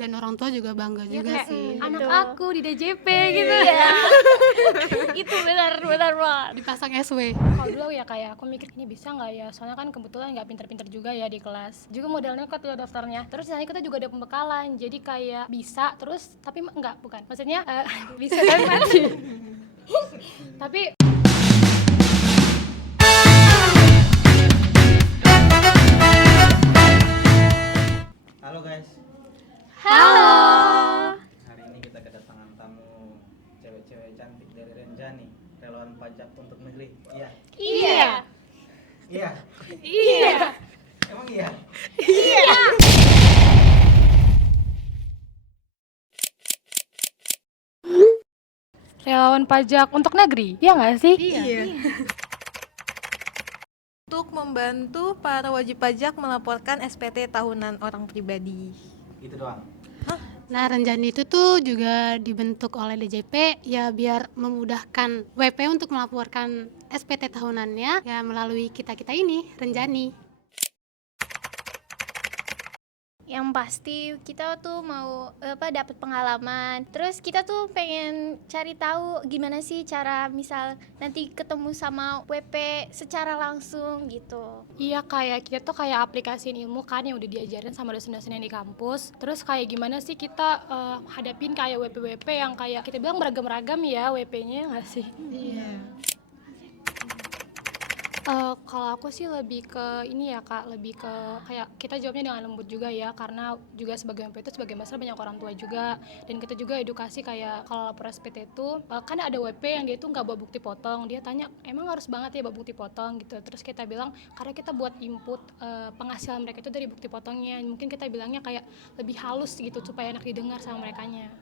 dan orang tua juga bangga Ya, juga kayak sih. anak Betul. aku di DJP gitu. Itu benar banget. Dipasang SW. Kalau dulu ya kayak aku mikir ini bisa nggak ya, soalnya kan kebetulan nggak pinter-pinter juga ya di kelas, juga modalnya nekat ya daftarnya. Terus nanti kita juga ada pembekalan, jadi kayak bisa terus tapi bukan maksudnya bisa tapi mati. Tapi Halo guys, Halo. hari ini kita kedatangan tamu cewek-cewek cantik dari Renjani, relawan pajak untuk negeri. Iya, Iya. iya, Iya. emang iya. relawan pajak untuk negeri, ya nggak sih? Iya. Untuk membantu para wajib pajak melaporkan SPT tahunan orang pribadi. Itu doang. Nah, Renjani itu tuh juga dibentuk oleh DJP ya biar memudahkan WP untuk melaporkan SPT tahunannya ya melalui kita-kita ini, Renjani. Yang pasti kita tuh mau dapat pengalaman. Terus kita tuh pengen cari tahu gimana sih cara misal nanti ketemu sama WP secara langsung gitu. Iya, kayak kita tuh kayak aplikasiin ilmu kan yang udah diajarin sama dosen-dosen yang di kampus. Terus kayak gimana sih kita hadapin kayak WP-WP yang kayak kita bilang beragam-ragam ya WP-nya nggak sih? Iya. Kalau aku sih lebih ke ini ya Kak, lebih ke kayak kita jawabnya dengan lembut juga ya, karena juga sebagai WP itu sebagai masalah banyak orang tua juga, dan kita juga edukasi kayak kalau lapor SPT itu kan ada WP yang dia tuh nggak bawa bukti potong, dia tanya emang harus banget ya bawa bukti potong gitu, terus kita bilang karena kita buat input penghasilan mereka itu dari bukti potongnya, mungkin kita bilangnya kayak lebih halus gitu supaya enak didengar sama merekanya.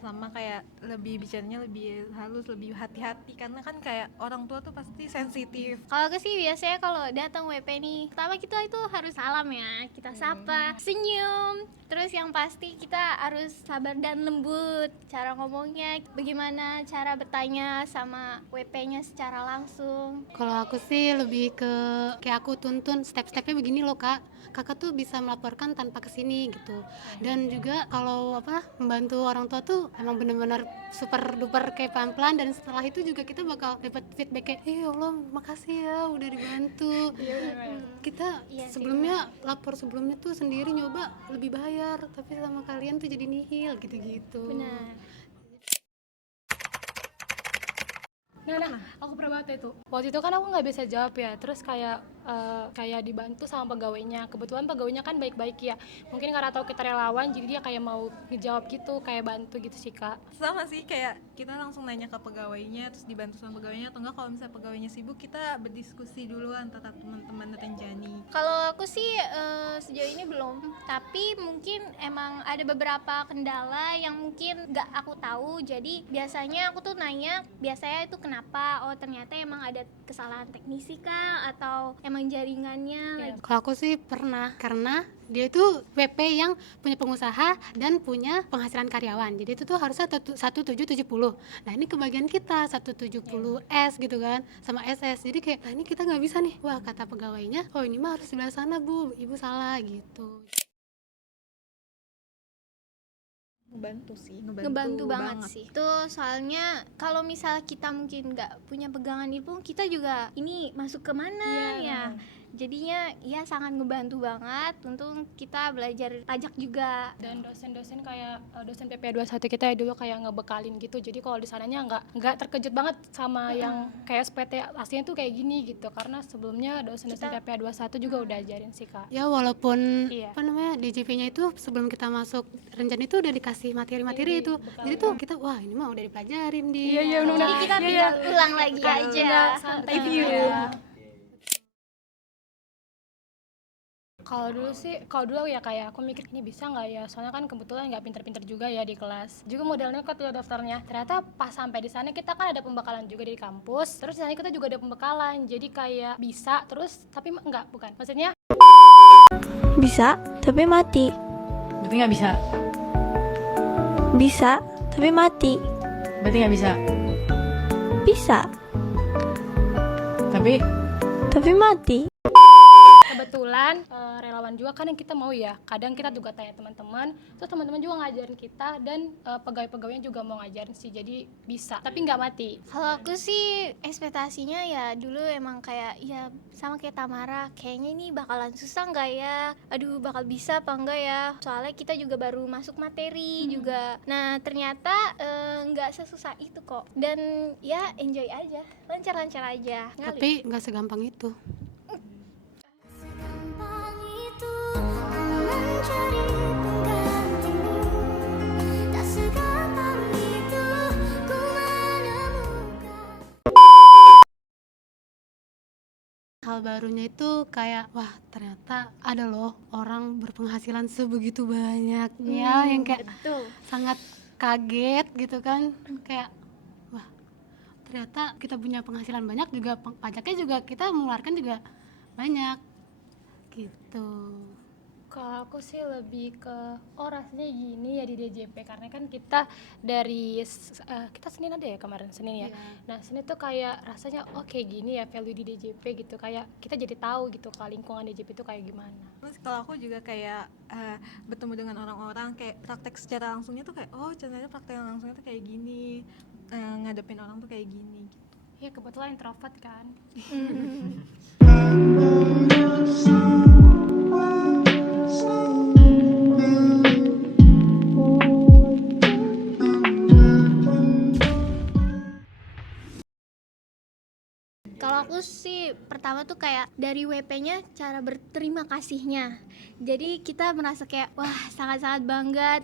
Sama kayak lebih bicaranya lebih halus, lebih hati-hati karena kan kayak orang tua tuh pasti sensitif. Kalau aku sih biasanya kalau datang WP nih, pertama kita itu harus salam ya, kita sapa, senyum. Terus yang pasti kita harus sabar dan lembut cara ngomongnya, bagaimana cara bertanya sama WP-nya secara langsung. Kalau aku sih lebih ke kayak aku tuntun step-stepnya begini loh Kak. Kakak tuh bisa melaporkan tanpa kesini gitu. Dan juga kalau membantu orang tua tuh emang bener-bener super duper kayak pelan-pelan, dan setelah itu juga kita bakal dapat feedback kayak ya Allah makasih ya udah dibantu. Kita Iya sih, sebelumnya lapor sebelumnya tuh sendiri nyoba lebih bayar, tapi sama kalian tuh jadi nihil gitu-gitu. Benar. Nah, aku pernah banget itu. Waktu itu kan aku nggak bisa jawab ya, terus kayak dibantu sama pegawainya. Kebetulan pegawainya kan baik-baik ya. Mungkin karena tahu kita relawan, jadi dia kayak mau ngejawab gitu, kayak bantu gitu sih Kak. Sama sih kayak kita langsung nanya ke pegawainya, terus dibantu sama pegawainya, atau enggak kalau misalnya pegawainya sibuk kita berdiskusi dulu antara teman-teman Renjani. Kalau aku sih sejauh ini belum, tapi mungkin emang ada beberapa kendala yang mungkin nggak aku tahu. Jadi biasanya aku tuh nanya, biasanya itu kenapa? Oh ternyata emang ada kesalahan teknisi kah? Atau emang jaringannya? Kalau aku sih pernah, karena dia itu WP yang punya pengusaha dan punya penghasilan karyawan. Jadi itu tuh harusnya 1770. Nah ini kebagian kita 170S gitu kan, sama SS. Jadi kayak nah ini kita nggak bisa nih. Wah kata pegawainya, oh ini mah harus sebelah sana Bu, Ibu salah gitu. Ngebantu banget sih. Tuh soalnya kalau misal kita mungkin nggak punya pegangan ilmu, kita juga ini masuk ke mana ya. Jadinya ya sangat ngebantu banget. Untung kita belajar pajak juga. Dan dosen-dosen kayak dosen PP21 kita ya dulu kayak ngebekalin gitu, jadi kalau di sananya nggak terkejut banget sama yang kayak SPT aslinya tuh kayak gini gitu, karena sebelumnya dosen-dosen PP21 juga udah ajarin sih Kak. Ya walaupun Iya. DJP-nya itu sebelum kita masuk Renjani itu udah dikasih materi-materi itu. Jadi tuh kita wah ini mah udah dipelajarin di. Jadi kita tinggal ulang lagi aja. Santai view. Kalau dulu ya kayak aku mikir ini bisa nggak ya, soalnya kan kebetulan nggak pinter-pinter juga ya di kelas, juga modalnya nekat ya daftarnya. Ternyata pas sampai di sana kita kan ada pembekalan juga di kampus, terus di sana kita juga ada pembekalan, jadi kayak bisa terus tapi bukan maksudnya Bisa, tapi mati. Berarti nggak bisa. Bisa, tapi mati. Berarti nggak bisa. Bisa, Tapi tapi mati. kebetulan relawan pengalaman juga kan yang kita mau ya. Kadang kita juga tanya teman-teman, terus teman-teman juga ngajarin kita dan pegawai-pegawainya juga mau ngajarin sih. Jadi bisa, tapi nggak mati. Kalau aku sih ekspektasinya ya dulu emang kayak ya sama kayak Tamara, kayaknya ini bakalan susah nggak ya, aduh bakal bisa apa enggak ya, soalnya kita juga baru masuk materi juga. Nah ternyata nggak sesusah itu kok, dan ya enjoy aja, lancar-lancar aja ngalir. Tapi nggak segampang itu. Segampang itu mencari penggantimu. Tak segampang itu ku menemukan. Hal barunya itu kayak wah ternyata ada loh orang berpenghasilan sebegitu banyaknya yang kayak Betul. sangat kaget gitu kan, kayak wah ternyata kita punya penghasilan banyak juga pajaknya juga kita mengeluarkan juga banyak gitu. Kalau aku sih lebih ke rasanya gini ya di DJP, karena kan kita dari kita Senin ada ya kemarin Senin ya. Iya. Nah Senin tuh kayak rasanya kayak gini ya value di DJP gitu, kayak kita jadi tahu gitu kalau lingkungan DJP itu kayak gimana. Terus kalau aku juga kayak bertemu dengan orang-orang, kayak praktek secara langsungnya tuh kayak oh ternyata praktek langsungnya tuh kayak gini, ngadepin orang tuh kayak gini gitu. Ya kebetulan introvert kan. Kalau aku sih pertama tuh kayak dari WP-nya cara berterima kasihnya. Jadi kita merasa kayak wah sangat-sangat bangga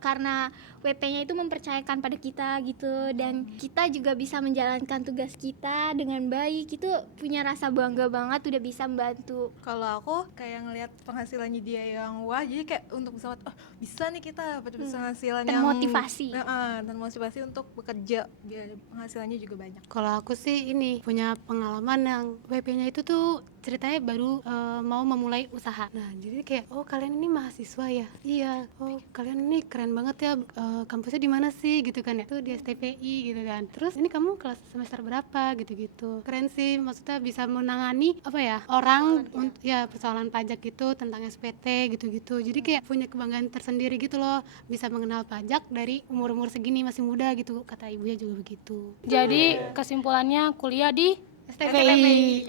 karena WP-nya itu mempercayakan pada kita gitu, dan kita juga bisa menjalankan tugas kita dengan baik. Itu punya rasa bangga banget udah bisa membantu. Kalau aku kayak ngelihat penghasilannya dia yang wah, jadi kayak untuk bisa bisa nih kita dapat penghasilan yang Termotivasi. dan motivasi untuk bekerja biar penghasilannya juga banyak. Kalau aku sih ini punya pengalaman yang WP-nya itu tuh ceritanya baru mau memulai usaha. Nah jadi kayak oh kalian ini mahasiswa ya, iya, oh kalian ini keren banget ya, kampusnya di mana sih gitu kan ya, tuh di STPI gitu kan. Terus ini kamu kelas semester berapa gitu-gitu. Keren sih, maksudnya bisa menangani apa ya orang ya persoalan pajak gitu, tentang SPT gitu-gitu. Jadi kayak punya kebanggaan tersendiri gitu loh, bisa mengenal pajak dari umur-umur segini masih muda gitu, kata ibunya juga begitu. Jadi kesimpulannya kuliah di STPI.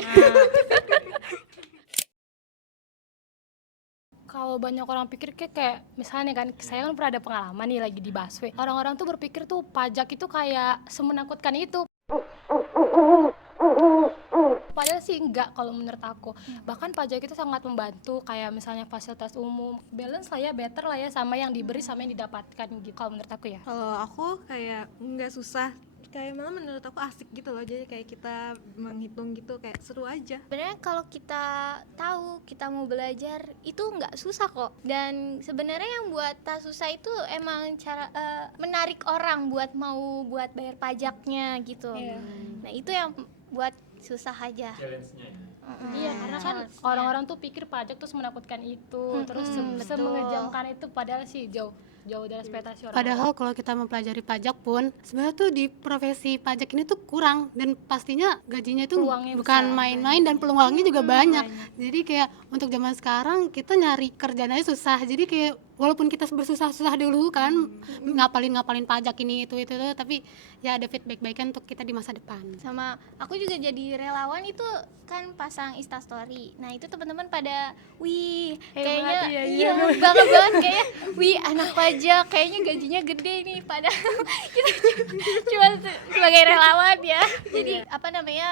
Kalau banyak orang pikir kayak misalnya kan saya kan pernah ada pengalaman nih lagi di busway. Orang-orang tuh berpikir tuh pajak itu kayak semenakutkan itu. Padahal sih enggak kalau menurut aku. Bahkan pajak itu sangat membantu kayak misalnya fasilitas umum, balance lah ya, better lah ya sama yang diberi sama yang didapatkan gitu kalau menurut aku ya. Kalau aku kayak nggak susah, kayak malah menurut aku asik gitu loh, jadi kayak kita menghitung gitu kayak seru aja. Sebenarnya kalau kita tahu kita mau belajar itu nggak susah kok, dan sebenarnya yang buat tak susah itu emang cara menarik orang buat mau buat bayar pajaknya gitu. Nah itu yang buat susah aja. Iya, karena kan orang-orang tuh pikir pajak tuh menakutkan itu, terus semengejamkan itu, padahal sih jauh dari ekspektasi orang. Padahal kalau kita mempelajari pajak pun sebenarnya tuh di profesi pajak ini tuh kurang, dan pastinya gajinya itu Peluangnya bukan besar. main-main dan peluangnya juga banyak. Jadi kayak untuk zaman sekarang kita nyari kerjaan aja susah. Jadi kayak walaupun kita bersusah-susah dulu kan ngapalin pajak ini itu tapi ya ada feedback baiknya untuk kita di masa depan. Sama aku juga jadi relawan itu kan pasang instastory. Nah itu teman-teman pada wih kayaknya iya bangga banget kayak wih anak pajak kayaknya gajinya gede nih, padahal kita cuma sebagai relawan ya. Jadi apa namanya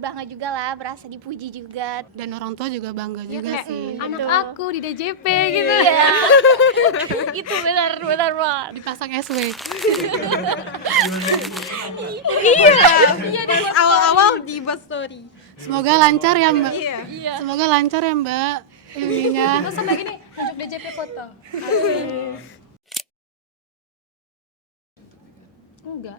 bangga juga lah, berasa dipuji juga. Dan orang tua juga bangga juga sih. Anak aku di DJP gitu. Iya. Itu benar banget. Dipasang SW. Iya, pas awal-awal di buat story. Semoga lancar ya Mbak. Iya. Semoga lancar ya Mbak ininya. Terus sampai gini nunjuk DJP foto. Enggak.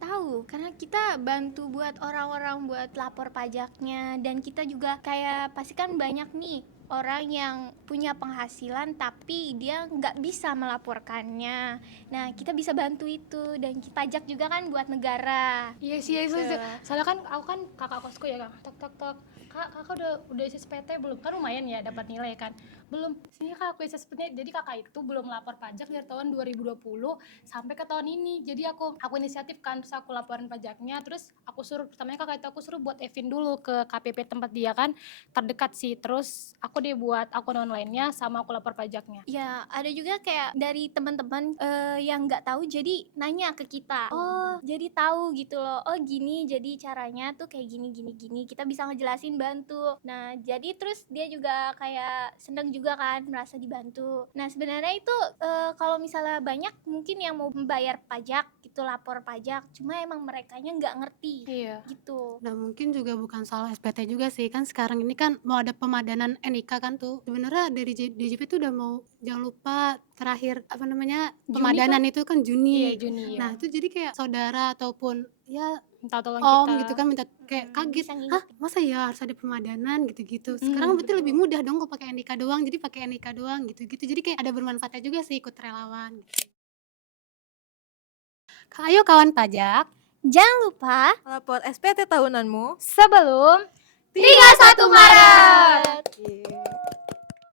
Tahu karena kita bantu buat orang-orang buat lapor pajaknya, dan kita juga kayak pasti kan banyak nih orang yang punya penghasilan tapi dia nggak bisa melaporkannya. Nah, kita bisa bantu itu, dan pajak juga kan buat negara. Iya sih, Gitu. soalnya kan aku kan kakak kosku ya kak, tok kakak udah isi SPT belum, kan lumayan ya dapat nilai kan, belum, sini kak aku isi SPT. Jadi kakak itu belum lapor pajak dari tahun 2020 sampai ke tahun ini. Jadi aku inisiatif kan, terus aku laporin pajaknya, terus aku suruh, pertamanya kakak itu aku suruh buat Evin dulu ke KPP tempat dia kan terdekat sih, terus aku dia buat akun online-nya sama aku lapor pajaknya. Ya, ada juga kayak dari teman-teman yang nggak tahu jadi nanya ke kita. Oh, jadi tahu gitu loh. Oh, gini jadi caranya tuh kayak gini gini gini. Kita bisa ngejelasin, bantu. Nah, jadi terus dia juga kayak seneng juga kan, merasa dibantu. Nah, sebenarnya itu kalau misalnya banyak mungkin yang mau membayar pajak gitu, lapor pajak. Cuma emang merekanya nggak ngerti Iya. gitu. Dan mungkin juga bukan salah SPT juga sih, kan sekarang ini kan mau ada pemadanan NIK kan tuh. Sebenarnya dari DJP tuh udah mau, jangan lupa terakhir apa namanya Juni pemadanan itu kan Juni. Iya, Juni ya. Nah itu jadi kayak saudara ataupun ya Minta tolong om kita. gitu kan minta kayak kaget, bisa ngingetin. hah masa ya harus ada pemadanan gitu-gitu. Sekarang berarti lebih mudah dong kalau pakai NIK doang, jadi pakai NIK doang gitu-gitu. Jadi kayak ada bermanfaatnya juga sih ikut relawan. Gitu. Ayo kawan pajak. Jangan lupa Lapor SPT tahunanmu. Sebelum 31 Maret. Yeah.